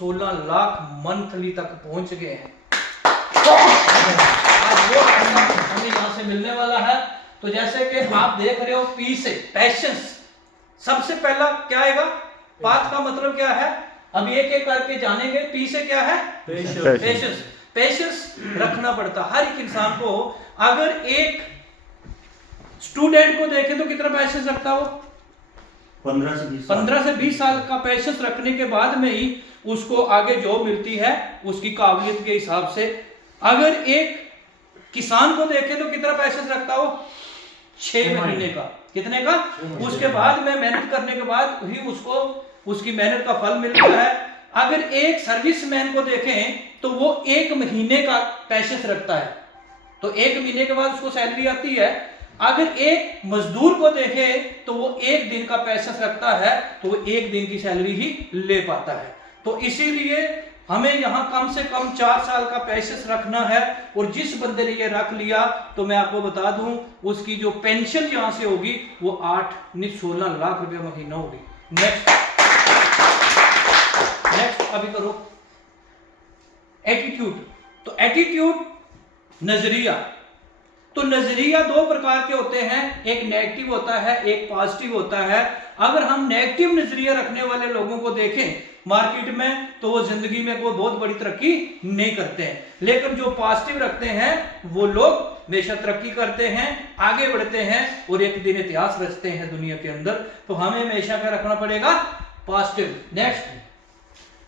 16 lakh monthly तक पहुंच गए हैं। आज वो हमें यहाँ से मिलने वाला है। तो जैसे कि आप देख रहे हो, पी से पैशंस, सबसे पहला क्या आएगा? पाथ का मतलब क्या है? अब एक एक करके जानेंगे। पी से क्या है? पेशेंस। पेशेंस रखना पड़ता हर एक इंसान को। अगर एक स्टूडेंट को देखें तो कितना पेशेंस रखता है वो? 15 से 20 साल का पेशेंस रखने के बाद में ही उसको आगे जॉब मिलती है उसकी काबिलियत के हिसाब से। अगर एक किसान को देखें तो कितना पेशेंस रखता है वो? 6 महीने का। कितने का? उसके बाद में मेहनत करने के बाद ही उसको उसकी मेहनत का फल मिलता है। अगर एक सर्विसमैन को देखें तो वो 1 महीने का पेशेंस रखता है, तो 1 महीने के बाद उसको सैलरी आती है। अगर एक मजदूर को देखें तो वो 1 दिन का पेशेंस रखता है, तो वो 1 दिन की सैलरी ही ले पाता है। तो इसीलिए हमें यहाँ कम से कम 4 साल का पेशेंस रखना है। और जिस बंदे ने ये रख लिया तो मैं आपको बता दूं उसकी जो पेंशन यहाँ से होगी वो 8 नहीं 16 लाख रुपया महीना होगी। नेक्स्ट अभी करो एटीट्यूड। तो एटीट्यूड नजरिया, तो नजरिया 2 प्रकार के होते हैं, एक नेगेटिव होता है, एक पॉजिटिव होता है। अगर हम नेगेटिव नजरिया रखने वाले लोगों को देखें मार्केट में तो वो जिंदगी में कोई बहुत बड़ी तरक्की नहीं करते हैं, लेकिन जो पॉजिटिव रखते हैं वो लोग हमेशा तरक्की करते हैं, आगे बढ़ते हैं और एक दिन इतिहास रचते हैं दुनिया के अंदर। तो हमें हमेशा क्या रखना पड़ेगा? पॉजिटिव। नेक्स्ट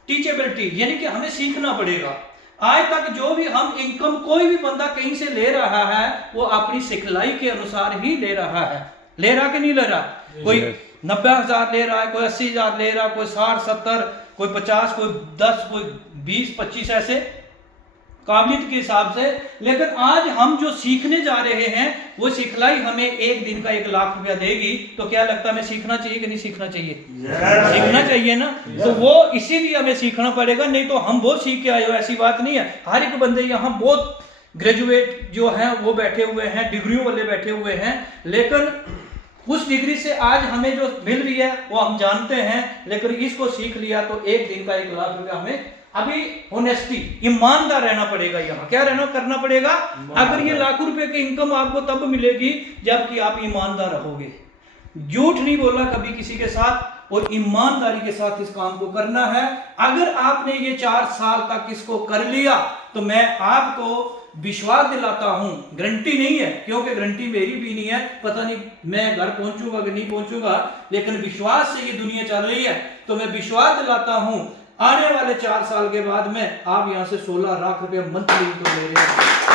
टीचेबिलिटी, यानी कि हमें सीखना पड़ेगा। आज तक जो भी हम इनकम कोई भी बंदा कहीं से ले रहा है वो अपनी सिखलाई के अनुसार ही ले रहा है। ले रहा कि नहीं ले रहा? कोई 90,000 ले रहा है, कोई 80,000 ले रहा है, कोई 60-70, कोई 50, कोई 10, कोई 20-25, ऐसे काबिलियत के हिसाब से। लेकिन आज हम जो सीखने जा रहे हैं वो सिखलाई हमें 1 दिन का 1 लाख रुपया देगी। तो क्या लगता है हमें सीखना चाहिए कि नहीं सीखना चाहिए? सीखना चाहिए ना। तो वो इसीलिए हमें सीखना पड़ेगा, नहीं तो हम बहुत सीख के आए हो ऐसी बात नहीं है। हर एक बंदे यहाँ बहुत ग्रेजुएट जो हैं वो बैठे हुए हैं, डिग्रियों वाले बैठे हुए हैं, लेकिन उस डिग्री से आज हमें जो मिल रही है वो हम जानते हैं, लेकिन इसको सीख लिया तो 1 दिन का 1 लाख रुपया हमें। अभी ऑनेस्टी, ईमानदार रहना पड़ेगा। यहाँ क्या रहना करना पड़ेगा? अगर ये लाखों रुपए की इनकम आपको तब मिलेगी जबकि आप ईमानदार रहोगे। झूठ नहीं बोलना कभी किसी के साथ और ईमानदारी के साथ इस काम को करना है। अगर आपने ये 4 साल तक इसको कर लिया तो मैं आपको विश्वास दिलाता हूं, गारंटी नहीं है क्योंकि गारंटी मेरी भी नहीं है, पता नहीं मैं घर पहुंचूंगा कि नहीं पहुंचूंगा, लेकिन विश्वास से ये दुनिया चल रही है। तो मैं विश्वास दिलाता हूं आने वाले 4 साल के बाद में आप यहां से 16 लाख रुपए मंथली तो ले रहे हैं।